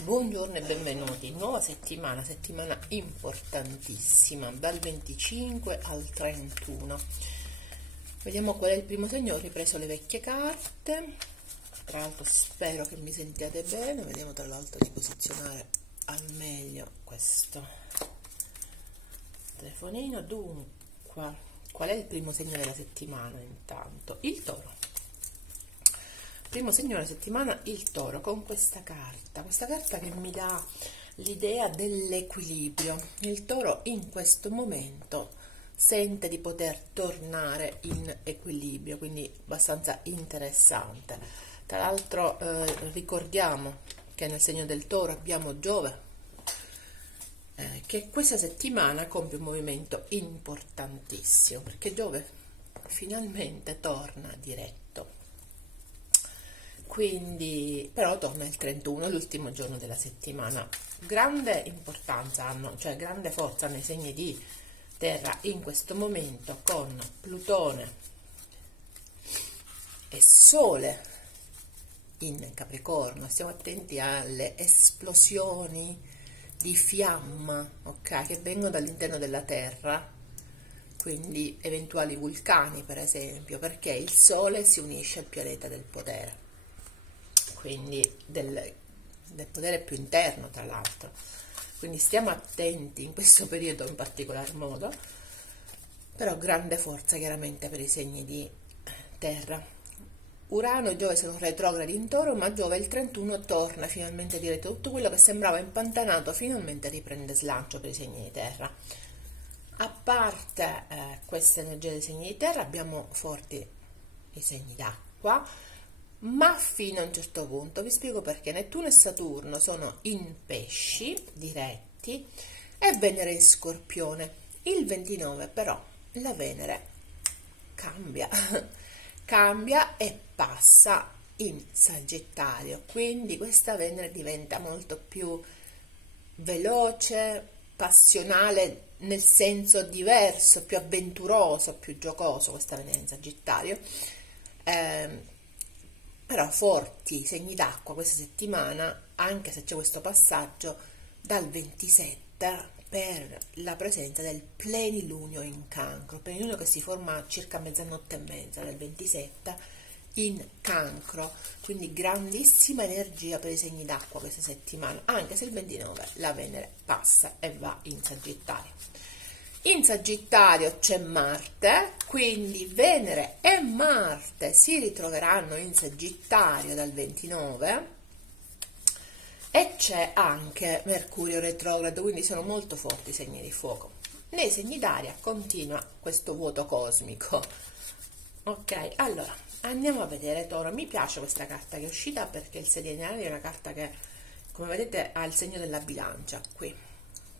Buongiorno e benvenuti, nuova settimana, settimana importantissima, dal 25 al 31. Vediamo qual è il primo segno. Ho ripreso le vecchie carte, tra l'altro spero che mi sentiate bene. Vediamo tra l'altro di posizionare al meglio questo telefonino. Dunque, qual è il primo segno della settimana? Intanto il Toro. Primo segno della settimana, il Toro, con questa carta che mi dà l'idea dell'equilibrio. Il Toro in questo momento sente di poter tornare in equilibrio, quindi abbastanza interessante. Tra l'altro ricordiamo che nel segno del Toro abbiamo Giove, che questa settimana compie un movimento importantissimo, perché Giove finalmente torna diretto. Quindi, però torna il 31, l'ultimo giorno della settimana. Grande importanza hanno, cioè grande forza nei segni di terra in questo momento, con Plutone e Sole in Capricorno. Stiamo attenti alle esplosioni di fiamma, ok, che vengono dall'interno della terra, quindi eventuali vulcani per esempio, perché il Sole si unisce al pianeta del potere, quindi del potere più interno, tra l'altro. Quindi stiamo attenti in questo periodo in particolar modo, però grande forza chiaramente per i segni di terra. Urano e Giove sono retrogradi in Toro, ma Giove il 31 torna finalmente diretto. Tutto quello che sembrava impantanato finalmente riprende slancio per i segni di terra. A parte questa energia dei segni di terra, abbiamo forti i segni d'acqua, ma fino a un certo punto. Vi spiego perché. Nettuno e Saturno sono in Pesci diretti e Venere in Scorpione. Il 29 però la Venere cambia cambia e passa in Sagittario, quindi questa Venere diventa molto più veloce, passionale, nel senso diverso, più avventuroso, più giocoso. Questa Venere in Sagittario, però forti segni d'acqua questa settimana, anche se c'è questo passaggio dal 27 per la presenza del plenilunio in Cancro, plenilunio che si forma circa a mezzanotte e mezza del 27 in Cancro, quindi grandissima energia per i segni d'acqua questa settimana, anche se il 29 la Venere passa e va in Sagittario. In Sagittario c'è Marte, quindi Venere e Marte si ritroveranno in Sagittario dal 29, e c'è anche Mercurio retrogrado, quindi sono molto forti i segni di fuoco. Nei segni d'aria continua questo vuoto cosmico. Ok, allora andiamo a vedere Toro. Mi piace questa carta che è uscita perché il sedinario è una carta che, come vedete, ha il segno della bilancia qui,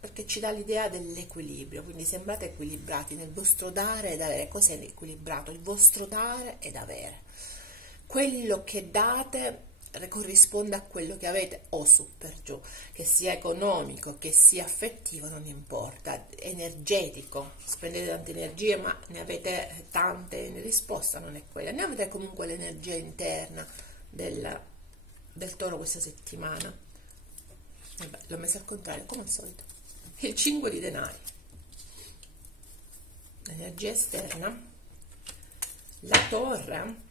perché ci dà l'idea dell'equilibrio, quindi sembrate equilibrati nel vostro dare ed avere. Cos'è l'equilibrato? Il vostro dare ed avere. Quello che date corrisponde a quello che avete, o su per giù, che sia economico, che sia affettivo, non importa, energetico, spendete tante energie ma ne avete tante in risposta, non è quella. Andiamo a vedere comunque l'energia interna del Toro questa settimana. Vabbè, l'ho messa al contrario come al solito. Il 5 di denari, l'energia esterna, la Torre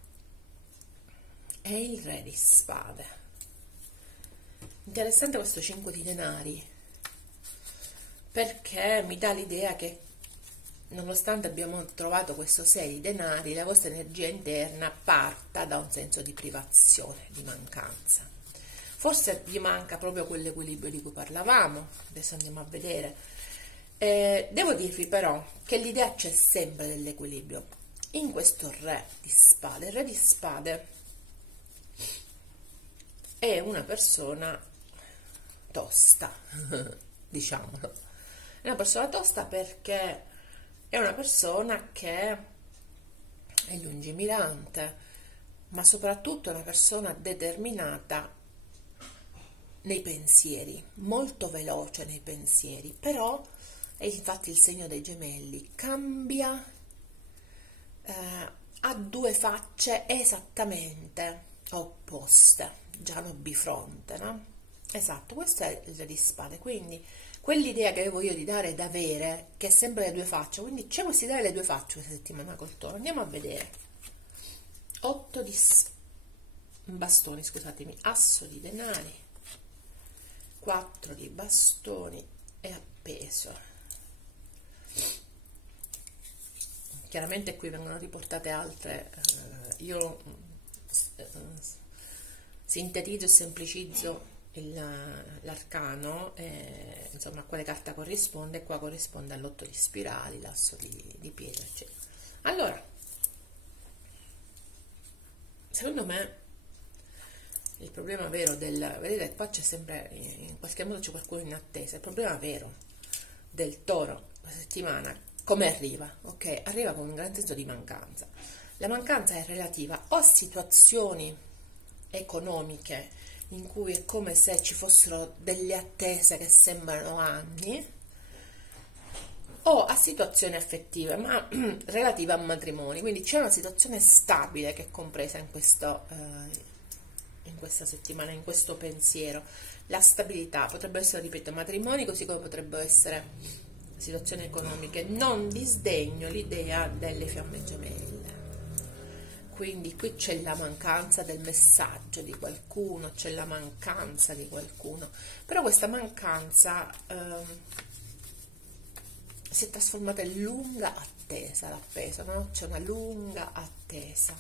e il Re di Spade. Interessante questo 5 di denari, perché mi dà l'idea che nonostante abbiamo trovato questo 6 di denari, la vostra energia interna parta da un senso di privazione, di mancanza. Forse vi manca proprio quell'equilibrio di cui parlavamo. Adesso andiamo a vedere. Devo dirvi però che l'idea c'è sempre dell'equilibrio in questo Re di Spade. Il Re di Spade è una persona tosta, diciamolo. È una persona tosta perché è una persona che è lungimirante, ma soprattutto è una persona determinata nei pensieri, molto veloce nei pensieri, però è infatti il segno dei gemelli, cambia, ha due facce esattamente opposte, già no bifronte, no? Esatto, questo è il re di spade, quindi quell'idea che avevo io di dare ed avere, che è sempre le due facce, quindi c'è questa idea delle due facce questa settimana col toro. Andiamo a vedere. 8 di bastoni, scusatemi, asso di denari, 4 di bastoni e appeso. Chiaramente qui vengono riportate altre, io sintetizzo e semplicizzo l'arcano, insomma a quale carta corrisponde. Qua corrisponde all'8 di spirali, l'asso di pietra, eccetera. Allora, secondo me il problema vero vedete qua c'è sempre, in qualche modo c'è qualcuno in attesa, il problema vero del toro questa settimana, come arriva? Ok, arriva con un gran senso di mancanza. La mancanza è relativa o a situazioni economiche in cui è come se ci fossero delle attese che sembrano anni, o a situazioni affettive, ma relative a matrimoni. Quindi c'è una situazione stabile che è compresa in questa settimana, in questo pensiero. La stabilità potrebbe essere, ripeto, matrimoni, così come potrebbero essere situazioni economiche. Non disdegno l'idea delle fiamme gemelle. Quindi qui c'è la mancanza del messaggio di qualcuno, c'è la mancanza di qualcuno, però questa mancanza si è trasformata in lunga attesa, l'appeso, no? C'è una lunga attesa.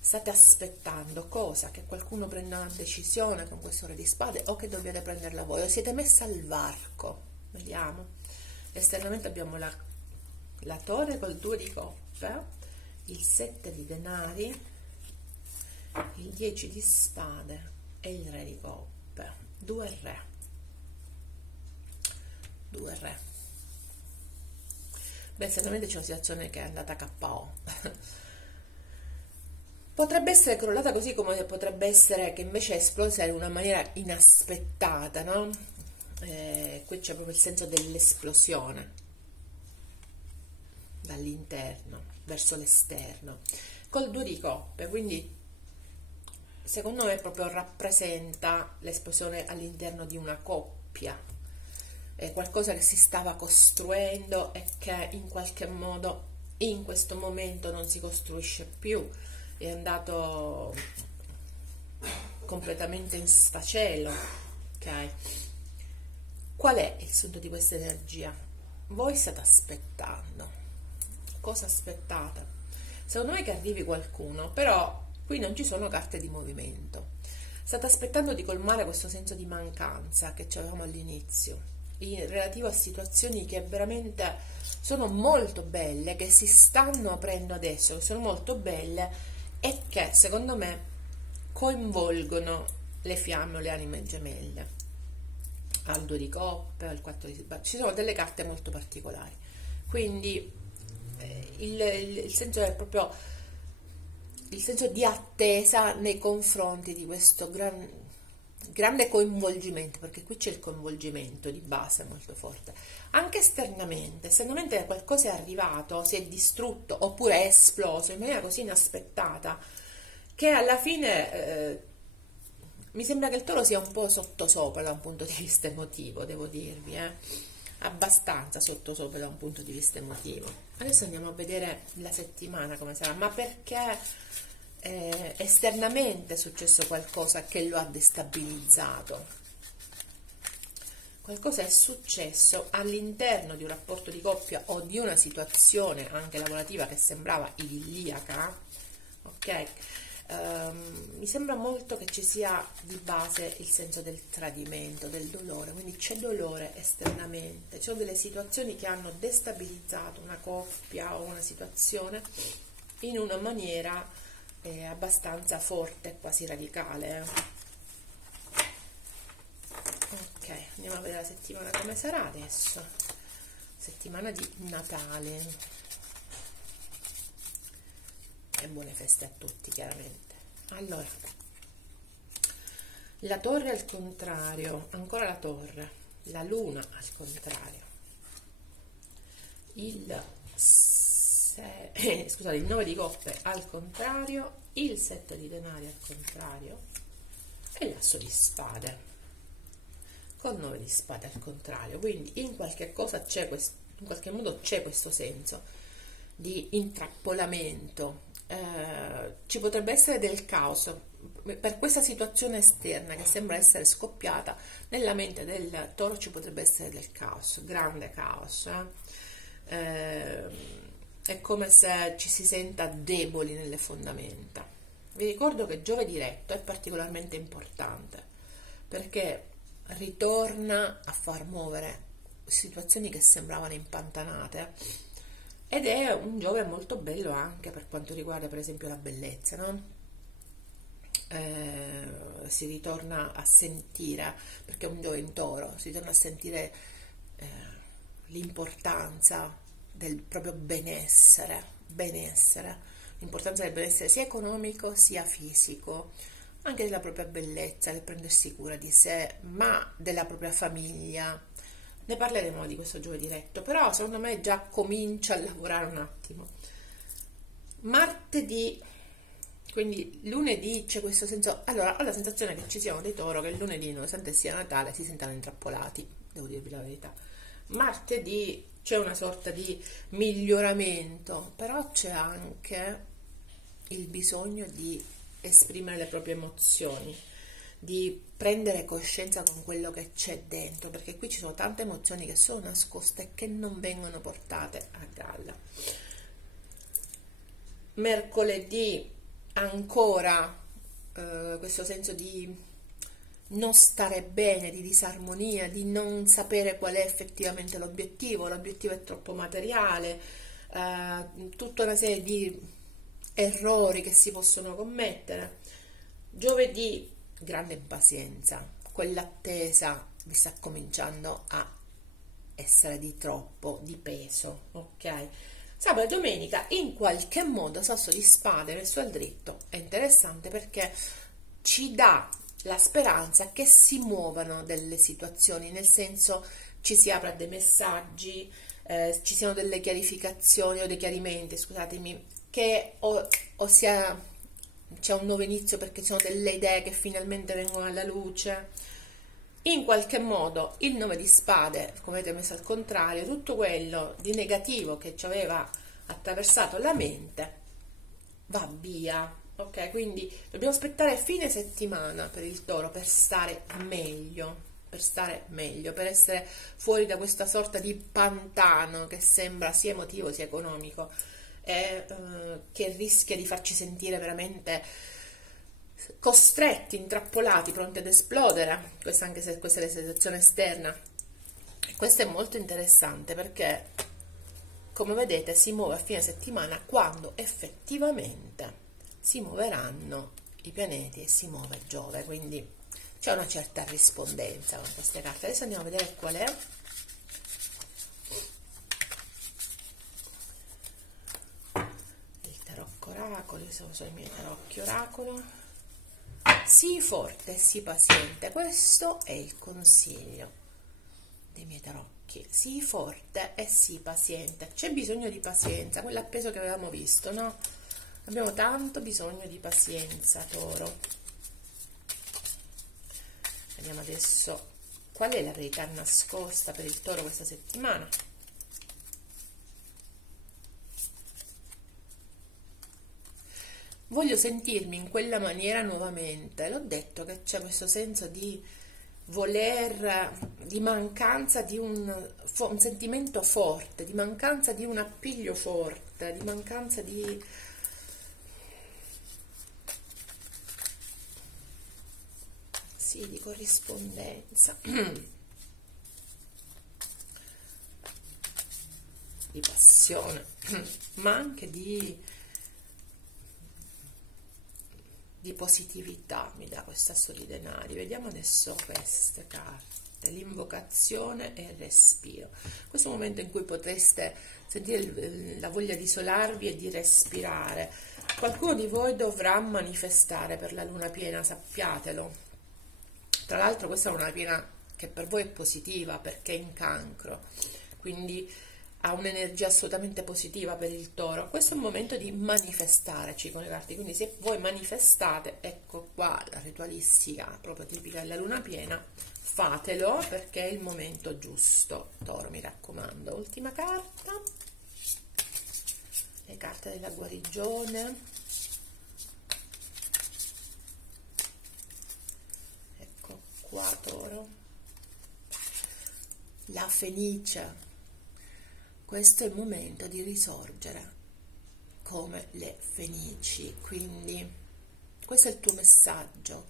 State aspettando cosa? Che qualcuno prenda una decisione con questo re di spade, o che dobbiate prenderla voi, o siete messi al varco. Vediamo. Esternamente abbiamo la torre col 2 di coppe, il 7 di denari, il 10 di spade e il re di coppe. 2 re. Beh, sicuramente c'è una situazione che è andata a KO. Potrebbe essere crollata, così come potrebbe essere che invece è esplosa in una maniera inaspettata, no? Qui c'è proprio il senso dell'esplosione dall'interno verso l'esterno col 2 di coppe, quindi secondo me proprio rappresenta l'esplosione all'interno di una coppia, è qualcosa che si stava costruendo e che in qualche modo in questo momento non si costruisce più, è andato completamente in sfacelo, ok? Qual è il sunto di questa energia? Voi state aspettando. Cosa aspettate? Secondo me che arrivi qualcuno, però qui non ci sono carte di movimento. State aspettando di colmare questo senso di mancanza che avevamo all'inizio, relativo a situazioni che veramente sono molto belle, che si stanno aprendo adesso, che sono molto belle e che secondo me coinvolgono le fiamme o le anime gemelle. Al 2 di coppe, al 4 di spade, ci sono delle carte molto particolari, quindi il senso è proprio il senso di attesa nei confronti di questo grande coinvolgimento, perché qui c'è il coinvolgimento di base molto forte, anche esternamente qualcosa è arrivato, si è distrutto oppure è esploso in maniera così inaspettata che alla fine mi sembra che il toro sia un po' sottosopra da un punto di vista emotivo, devo dirvi, abbastanza sottosopra da un punto di vista emotivo. Adesso andiamo a vedere la settimana come sarà, ma perché esternamente è successo qualcosa che lo ha destabilizzato. Qualcosa è successo all'interno di un rapporto di coppia o di una situazione anche lavorativa che sembrava idilliaca, ok? Mi sembra molto che ci sia di base il senso del tradimento, del dolore, quindi c'è dolore esternamente, ci sono delle situazioni che hanno destabilizzato una coppia o una situazione in una maniera abbastanza forte, quasi radicale. Ok, andiamo a vedere la settimana come sarà adesso. Settimana di Natale. E buone feste a tutti, chiaramente. Allora, la torre al contrario, ancora la torre, la luna al contrario, scusate, il 9 di coppe al contrario, il 7 di denari al contrario e l'asso di spade. col 9 di spade al contrario, quindi in qualche cosa c'è in qualche modo c'è questo senso di intrappolamento, ci potrebbe essere del caos per questa situazione esterna che sembra essere scoppiata nella mente del toro. Ci potrebbe essere del caos, grande caos, è come se ci si senta deboli nelle fondamenta. Vi ricordo che Giove diretto è particolarmente importante perché ritorna a far muovere situazioni che sembravano impantanate, ed è un Giove molto bello anche per quanto riguarda per esempio la bellezza, no? Si ritorna a sentire, perché è un Giove in toro, si ritorna a sentire l'importanza del proprio benessere, l'importanza del benessere sia economico sia fisico, anche della propria bellezza, del prendersi cura di sé, ma della propria famiglia. Ne parleremo di questo Giove diretto, però secondo me già comincia a lavorare un attimo. Martedì, quindi lunedì c'è questo senso. Allora, ho la sensazione che ci siano dei toro che il lunedì, nonostante sia Natale, si sentano intrappolati, devo dirvi la verità. Martedì c'è una sorta di miglioramento, però c'è anche il bisogno di esprimere le proprie emozioni, di prendere coscienza con quello che c'è dentro, perché qui ci sono tante emozioni che sono nascoste e che non vengono portate a galla. Mercoledì ancora questo senso di non stare bene, di disarmonia, di non sapere qual è effettivamente l'obiettivo è troppo materiale, tutta una serie di errori che si possono commettere. Giovedì, grande pazienza, quell'attesa vi sta cominciando a essere di troppo, di peso, ok? Sabato e domenica in qualche modo sasso di spade messo al dritto è interessante perché ci dà la speranza che si muovano delle situazioni, nel senso ci si apra dei messaggi, ci siano delle chiarificazioni o dei chiarimenti, scusatemi, che o sia c'è un nuovo inizio perché ci sono delle idee che finalmente vengono alla luce. In qualche modo il 9 di spade, come avete messo al contrario, tutto quello di negativo che ci aveva attraversato la mente va via, ok? Quindi dobbiamo aspettare fine settimana per il toro per stare meglio, per essere fuori da questa sorta di pantano che sembra sia emotivo sia economico, e che rischia di farci sentire veramente costretti, intrappolati, pronti ad esplodere. Questa, anche se questa è la situazione esterna, e questo è molto interessante perché, come vedete, si muove a fine settimana quando effettivamente si muoveranno i pianeti e si muove Giove, quindi c'è una certa rispondenza con queste carte. Adesso andiamo a vedere qual è il tarocco oracolo. Io sono i miei tarocchi oracolo. Sii forte e sii paziente, questo è il consiglio dei miei tarocchi. Sii forte e sii paziente, c'è bisogno di pazienza, quell'appeso che avevamo visto, no? Abbiamo tanto bisogno di pazienza, toro. Vediamo adesso qual è la verità nascosta per il toro questa settimana. Voglio sentirmi in quella maniera nuovamente. L'ho detto che c'è questo senso di voler, di mancanza di un sentimento forte, di mancanza di un appiglio forte, di mancanza di corrispondenza, di passione, ma anche di positività. Mi dà questo asso di denari. Vediamo adesso queste carte: l'invocazione e il respiro. Questo è un momento in cui potreste sentire la voglia di isolarvi e di respirare. Qualcuno di voi dovrà manifestare per la luna piena, sappiatelo. Tra l'altro questa è una luna piena che per voi è positiva perché è in cancro, quindi ha un'energia assolutamente positiva per il Toro. Questo è un momento di manifestare, ci dicono le carte, quindi se voi manifestate, ecco qua la ritualistica proprio tipica della luna piena, fatelo perché è il momento giusto, Toro, mi raccomando. Ultima carta, le carte della guarigione. Ecco qua, Toro, la Fenice. Questo è il momento di risorgere come le fenici, quindi questo è il tuo messaggio.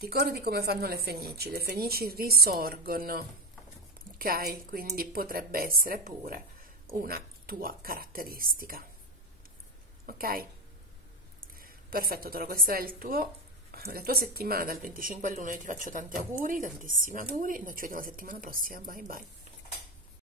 Ricordati come fanno le fenici risorgono, ok? Quindi potrebbe essere pure una tua caratteristica, ok? Perfetto, Toro, questo è la tua settimana dal 25 all'1, io ti faccio tanti auguri, tantissimi auguri, noi ci vediamo la settimana prossima, bye bye.